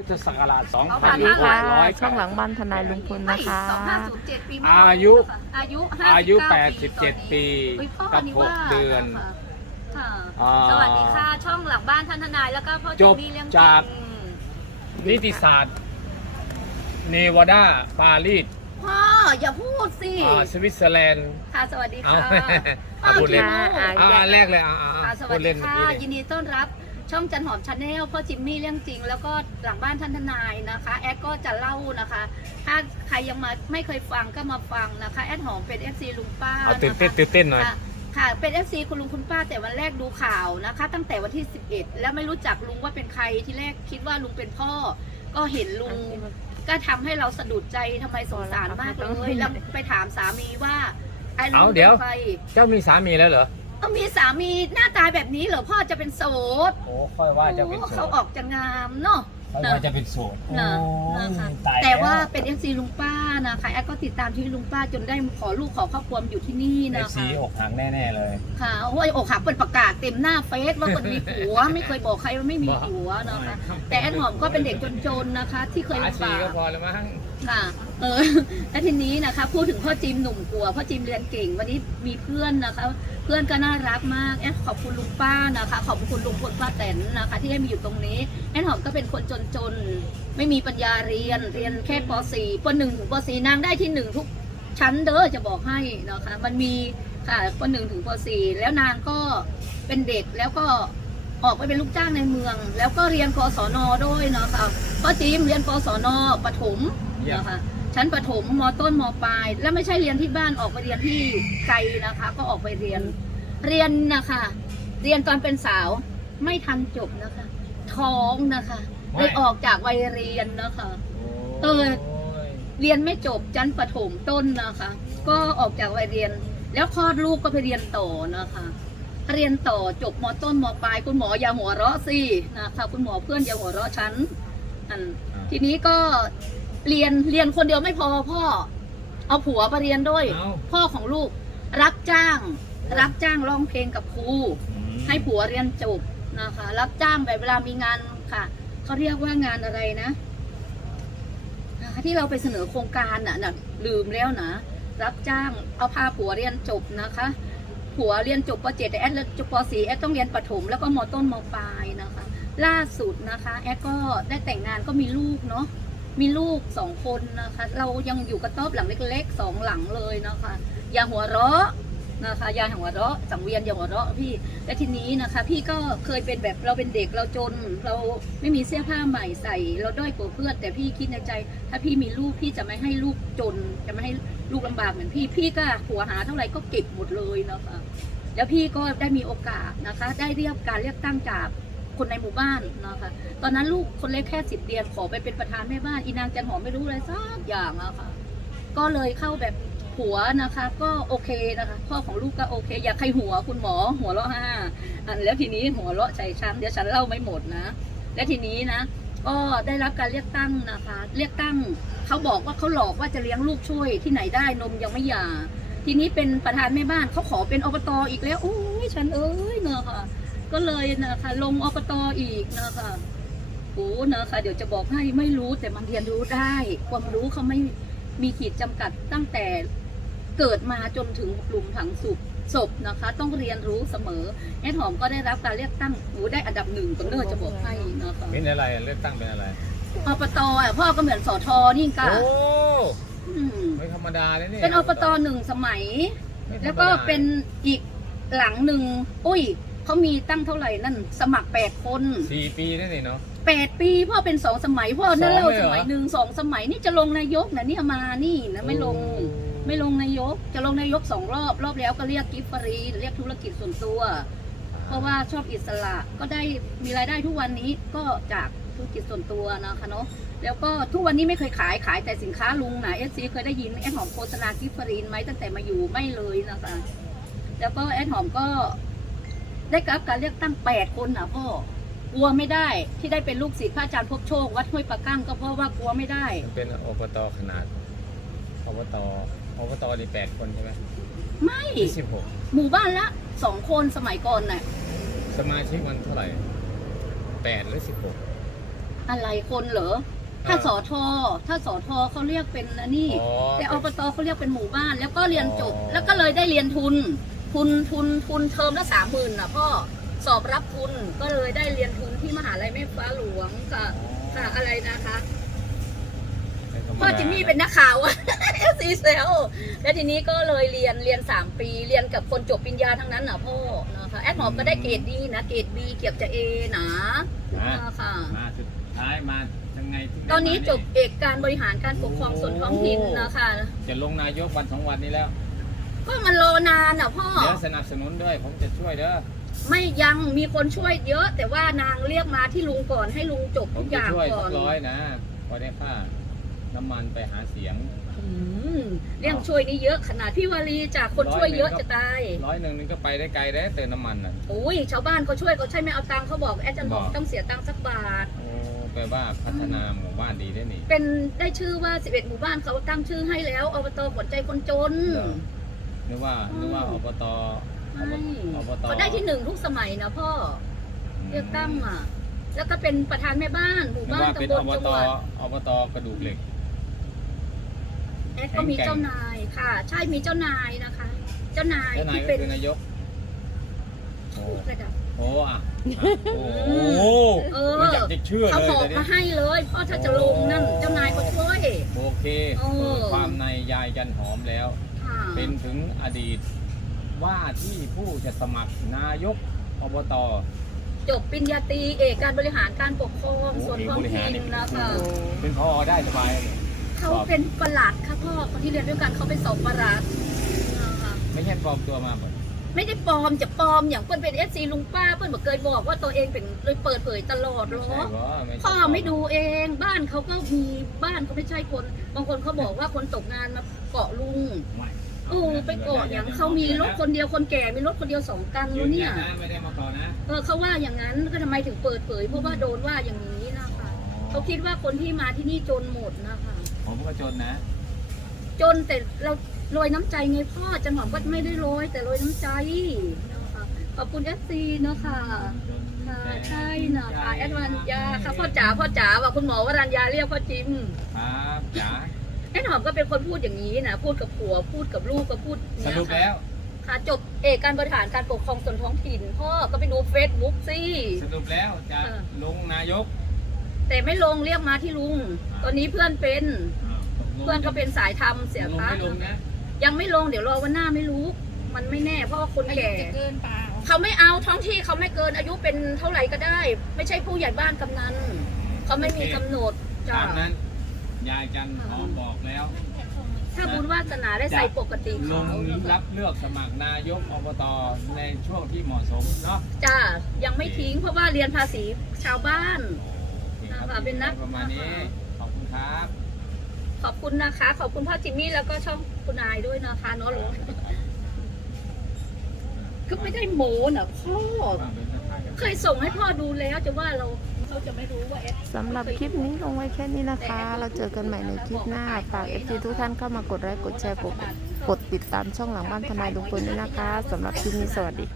พุทธศักราชสวัสดีค่ะ 2500ช่องหลังบ้านทนายลุงพลนะคะสองห้าศูนย์เจ็ดปีไม่อายุอายุ อายุ59 87 ปีอุ๊ยพ่อกับ นี่หว่ากเดือนค่ะค่ะอ่าสวัสดีค่ะ ช่องหลังบ้านท่านทนายแล้วก็พ่อจจิมบมี่เรื่องจากจริงนิติศาสตร์ เนวาดา ปารีสพ่ออย่าพูดสิ อ่าสวิตเซอร์แลนด์ ค่ะ สวัสดีเอาค่ะ เอาพูดเล่นพ่ออ่า เอาอันแรกเลยอ่าอ่าค่ะอ่าสพูวัสดดีเล่นเมื่อค่ะ กี้ยินี่นดีต้อนรับ ช่องจันหอมชาแนลพ่อจิมมี่เรื่องจริง แล้วก็หลังบ้านท่านทนายนะคะ แอดก็จะเล่านะคะ ถ้าใครยังมาไม่เคยฟังก็มาฟังนะคะ แอดหอมเป็น FC ลุงป้าเอาตื่นเต้นนะคะตื่นเต้นหน่อย ค่ะค่ะเป็น FC คุณลุงคุณป้าแต่วันแรกดูข่าวนะคะ ตั้งแต่วันที่ 11 แล้วไม่รู้จักลุงว่าเป็นใครที่แรกคิดว่าลุงเป็นพ่อ ก็เห็นลุง ก็ทำให้เราสะดุดใจทำไมสงสารมากเลย แล้วไปถามสามีว่าไอ้ลุเอางเดี๋เป็ยวนใคร เจ้ามีสามีแล้วเหรอ ก็มีสามีหน้าตาแบบนี้เหรอพ่อจะเป็นโสดโอ้ค่อยว่าจะเป็นโอ้โสเขาดออกจะงามเนาะ ค่อยว่าจะเป็นโสดโอ้นะยนะคะตายแต่ว่าล้เป็นเอฟซีลุงป้านะคะแอดก็ติดตามชีวิตลุงป้าจนได้ขอลูกขอครอบครัวมาอยู่ที่นี่เอนะฟซีคะอกหักแน่ ๆ เลย ค่ะโอ้ยอกหักเป็นประกาศเต็มหน้าเฟซว่าคนมีผัว ไม่เคยบอกใครว่าไม่มีผัวนะคะ แต่แอดหอมก็เป็นเด็กจนๆนะคะ ที่เคยอาลำชีบากก็พอแล้วมั้ง ค่ะ เออและทีนี้นะคะ พูดถึงพ่อจิมหนุ่มกลัวพ่อจิมเรียนเก่ง วันนี้มีเพื่อนนะคะ เพื่อนก็น่ารักมากแอดขอบคุณลุงป้านะคะ ขอบคุณลุงพลป้าแตนนะคะ ที่ให้มาอยู่ตรงนี้แอดหอมก็เป็นคนจนๆไม่มีปัญญาเรียนเรียนแค่ป .4 ป .1 ถึงป .4 นางได้ที่หนึ่งทุกชั้นเด้อจะบอกให้นะคะมันมีค่ะป .1 ถึงป .4 แล้วนางก็เป็นเด็กแล้วก็ออกไปเป็นลูกจ้างในเมือง แล้วก็เรียนกศนด้วยนะคะพ่อจิมเรียนกศนปฐมนะคะชั้นประถมมต้นมปลาย แล้วไม่ใช่เรียนที่บ้านออกไปเรียนที่ไกลนะคะ ก็ออกไปเรียนเรียนนะคะ เรียนตอนเป็นสาวไม่ทันจบนะคะ ท้องนะคะ เลยออกจากวัยเรียนนะคะ เออ เรียนไม่จบชั้นประถมต้นนะคะ ก็ออกจากวัยเรียน แล้วคลอดลูกก็ไปเรียนต่อนะคะ เรียนต่อจบมต้นมปลายคุณหมออย่าหัวเราะสินะคะคุณหมอเพื่อนอย่าหัวเราะฉันอันทีนี้ก็เรียนเรียนคนเดียวไม่พอพ่อ เอาผัวมาเรียนด้วยเอ้าพ่อของลูกรับจ้าง รับจ้างร้องเพลงกับครูให้ผัวเรียนจบนะคะ รับจ้างแบบเวลามีงานค่ะ เขาเรียกว่างานอะไรนะ ที่เราไปเสนอโครงการน่ะนะลืมแล้วนะ รับจ้างเอาพาผัวเรียนจบนะคะ ผัวเรียนจบป .7 แต่แอดจบป .4 แอดต้องเรียนประถมแล้วก็มต้นมปลายนะคะ ล่าสุดนะคะ แอดก็ได้แต่งงานก็มีลูกเนาะมีลูกสองคนนะคะ เรายังอยู่กระต๊อบหลังเล็กๆสองหลังเลยนะคะ อย่าหัวเราะ นะคะยาหัวเราะสังเวียนอย่าหัวเราะพี่และทีนี้นะคะ พี่ก็เคยเป็นแบบเราเป็นเด็กเราจน เราไม่มีเสื้อผ้าใหม่ใส่ เราด้อยกว่าเพื่อนแต่พี่คิดในใจ ถ้าพี่มีลูกพี่จะไม่ให้ลูกจน จะไม่ให้ลูกลำบากเหมือนพี่พี่ก็หัวหาเท่าไหร่ก็เก็บหมดเลยนะคะแล้วพี่ก็ได้มีโอกาสนะคะ ได้เรียกการเลือกตั้งจากคนในหมู่บ้านนะคะตอนนั้นลูกคนเล็กแค่สิบเดือนขอไปเป็นประธานแม่บ้านอีนางจันหอมไม่รู้อะไรสักอย่างอะค่ะก็เลยเข้าแบบ หัวนะคะ ก็โอเคนะคะพ่อของลูกก็โอเค อยากใครหัวคุณหมอหัวเราะห้าอันแล้วทีนี้หัวเราะใส่ฉันเดี๋ยวฉันเล่าไม่หมดนะ และทีนี้นะก็ได้รับการเลือกตั้งนะคะ เลือกตั้งเขาบอกว่าเขาหลอกว่าจะเลี้ยงลูกช่วยที่ไหนได้นมยังไม่หย่าทีนี้เป็นประธานแม่บ้านเขาขอเป็นอบตอีกแล้วโอ้ยฉันเอ้ยเนอะค่ะ ก็เลยนะคะลงอบตอีกนะคะโอ้เนอะค่ะเดี๋ยวจะบอกให้ไม่รู้แต่มันเรียนรู้ได้ ความรู้เขาไม่มีขีดจำกัดตั้งแต่ เกิดมาจนถึงหลุมฝังศพศพนะคะ ต้องเรียนรู้เสมอแอดหอมก็ได้รับการเลือกตั้งหนูได้อันดับหนึ่งตัวเนอร์จะบอกให้นะคะเป็นอะไรเลือกตั้งเป็นอะไรอบตอะพ่อก็เหมือนสอทอนี่ก็โอ้อืมไม่ธรรมดาเลยนี่เป็นอบตหนึ่งสมัยไม่ธรรมดาแล้วก็เป็นอีกหลังหนึ่งอุ้ยเขามีตั้งเท่าไหร่นั่น สมัครแปดคนสี่ปีนั่นนี่เนาะแปดปีพ่อเป็นสองสมัยพ่อนั่นสองเล่าเลยเหรอสมัยหนึ่งสองสมัยนี่จะลงนายกนะเนี่ยมานี่นะไม่ลง ไม่ลงนายก จะลงนายกสองรอบ รอบแล้วก็เรียกกิฟต์ฟรีเรียกธุรกิจส่วนตัว เพราะว่าชอบอิสระก็ได้มีรายได้ทุกวันนี้ก็จากธุรกิจส่วนตัวนะคะเนาะแล้วก็ทุกวันนี้ไม่เคยขายขายแต่สินค้าลุงนะเอซีเคยได้ยินแอดหอมโฆษณากิฟต์ฟรีไหมตั้งแต่มาอยู่ไม่เลยนะคะแล้วก็แอดหอมก็ได้รับการเลือกตั้งแปดคนนะพ่อกลัวไม่ได้ที่ได้เป็นลูกศิษย์พระอาจารย์พบโชค วัดห้วยปะกั้งก็เพราะว่ากลัวไม่ได้ มันเป็นอบตขนาดอบต อบตนี่แปดคนใช่ไหมไม่ยี่สิบหกหมู่บ้านละสองคนสมัยก่อนน่ะ สมาชิกมันเท่าไหร่แปดหรือสิบหกอะไรคนเหรอ ถ้าเออสอทอถ้าสอทอเขาเรียกเป็นอันนี่อ๋อแต่อบตเขาเรียกเป็นหมู่บ้าน แล้วก็เรียนจบอ๋อแล้วก็เลยได้เรียนทุน ทุนทุนทุนเทอมละสามหมื่นนะพ่อสอบรับทุนก็เลยได้เรียนทุนที่มหาลัยแม่ฟ้าหลวงค่ะค่ะอะไรนะคะ พ่อจิมมี่เป็นนักข่าวซีเซลแล้วทีนี้ก็เลยเรียนเรียนสามปีเรียนกับคนจบปริญญาทั้งนั้นนะพ่อนะคะแอดหอมก็ได้เกรดดีนะเกรดบีเกียบจะเอนะอะนะคะมาสุดท้ายมายังไงถึงได้ตอนนี้มาจบเอกการบริหารการปกครองส่วนท้องถิ่นนะคะจะลงนายกวันสองวันนี้แล้วก็มันรอนานอะพ่อเดี๋ยวสนับสนุนด้วยผมจะช่วยเด้อไม่ยังมีคนช่วยเยอะ แต่ว่านางเรียกมาที่ลุงก่อนให้ลุงจบผทุมกอจะย่างช่วยก่สัอกนร้อยนะพอได้ค่า น้ำมันไปหาเสียงอืมเรื่องช่วยนี่เยอะขนาดพี่วารีจากคนช่วยเยอะจะตายร้อยหนึ่งนี่ก็ไปได้ไกลได้เติมน้ำมันอะโอ้ยชาวบ้านเขาช่วยเขาใช่ไม่เอาตังค์เขาบอกแอดจันบอกบอกต้องเสียตังค์สักบาทโอ้แปลว่าพัฒนาหมู่บ้านดีได้นี่เป็นได้ชื่อว่า 11 หมู่บ้านเขาตั้งชื่อให้แล้วอบตขวัญใจคนจนเหรอนึกว่านึกว่าอบตใช่อบตเขาได้ที่หนึ่งทุกสมัยนะพ่อเลือกตั้งอะแล้วก็เป็นประธานแม่บ้านหมู่นึกบ้านว่าเป็นตำบอลบจังตหวัดอบตกระดูกเหล็ก แอดก็มีเจ้านายค่ะ ใช่มีเจ้านายนะคะ เจ้านายเจ้านายที่ก็เป็นคือนายก โอ้ระดับโหอะโอ้โหเออ ไม่อยากจะเชื่อเขาเลยหอบแต่มานี่ให้เลยพ่อถ้าจะลงนั่นเจ้านายเขาช่วย โอเคเออ เปิดความในยายจันหอมแล้ว ค่ะเป็นถึงอดีตว่าที่ผู้จะสมัครนายกอบต จบปริญญาตรีเอกการบริหารการปกครองโอ้ส่วนเอกท้องบริหารถิ่นนี่นะคะเป็นพอได้สบายเลย เขาเป็นประหลัดค่ะพ่อคนที่เรียนด้วยกันเขาเป็นสองประหลัดนะคะไม่ใช่ปลอมตัวมาหมดไม่ได้ปลอมจะปลอมอย่างเพื่อนเป็นเอฟซีลุงป้าเพื่อนบอกเคยบอกว่าตัวเองเป็นเลยเปิดเผยตลอดหรไม่ใช่อว่าไม่ใช่พ่อไม่ดูเองบ้านเขาก็มีบ้านเขาไม่ใช่คน บางคนเขาบอกว่าคนตกงานมาเกาะลุงไม่โอ้ไปเกาะอย่างเขามีรถคนเดียวคนแก่มีรถคนเดียวสองกันยืแล้วนเนี่ยัยนนะไม่ได้มาก่อนนะเออเขาว่าอย่างนั้นก็ทำไมถึงเปิดเผยเพราะว่าโดนว่าอย่างนี้นะคะเขาคิดว่าคนที่มาที่นี่จนหมดนะคะผม ก็จนนะ จนแต่เราโรยน้ำใจไงพ่อจันหอมก็ไม่ได้โรยแต่โรยน้ำใจนะคะขอบคุณเอฟซีนะคะค่ะใช่นะคะแอดวานยาค่ะพ่อจ๋าพ่อจ๋าว่าคุณหมอวรัญญาเรียกพ่อจิมครับจ๋าแอดหอมก็เป็นคนพูดอย่างนี้นะพูดกับผัวพูดกับลูกก็พูดสเนี่ยรุปค่ะแล้ว ค่ะจบเอกการบริหารการปกครองส่วนท้องถิ่นพ่อก็ไปดูเฟซบุ๊กสิ สรุปแล้วจะเออ ลงนายกแต่ไม่ลงเรียกมาที่ลุง ตอนนี้เพื่อนเป็นอ้าวตกลง เพื่อนก็เป็นสายธรรมเสียลงคะไม่ลงนะยังไม่ลงเดี๋ยวรอวันหน้าไม่รู้ มันไม่แน่เพราะว่าคนอายุแก่จะเกินเปล่าเขาไม่เอาท้องที่เขาไม่เกินอายุเป็นเท่าไหร่ก็ได้ ไม่ใช่ผู้ใหญ่บ้านกำนันเขาไม่มีกำหนดจ้ะตามนั้นยายจันหอมบอกแล้ว ถ้าบุญวาสนาได้ใส่ปกติลเขางรับเลือกสมัครนายกอบตในช่วงที่เหมาะสมเนาะจ้ายังไม่ทิ้งเพราะว่าเรียนภาษีชาวบ้านโอเคครับค่ะเป็นนักประมาณนี้ขอบคุณครับ ขอบคุณนะคะ ขอบคุณพ่อจิมมี่แล้วก็ช่องคุณนายด้วยนะคะเนาะหลวงคือไม่ได้โมนะพ่อ เคยส่งให้พ่อดูแล้วจะว่าเราเขาจะไม่รู้ว่าแอด สำหรับคลิปนี้ลงไว้แค่นี้นะคะ เราเจอกันใหม่ในคลิปหน้า ฝาก FG ทุกท่านเข้ามากดไลค์ กดแชร์ กดกดติดตามช่องหลังบ้านทนายลุงพลด้วยนะคะ สำหรับคลิปนี้สวัสดี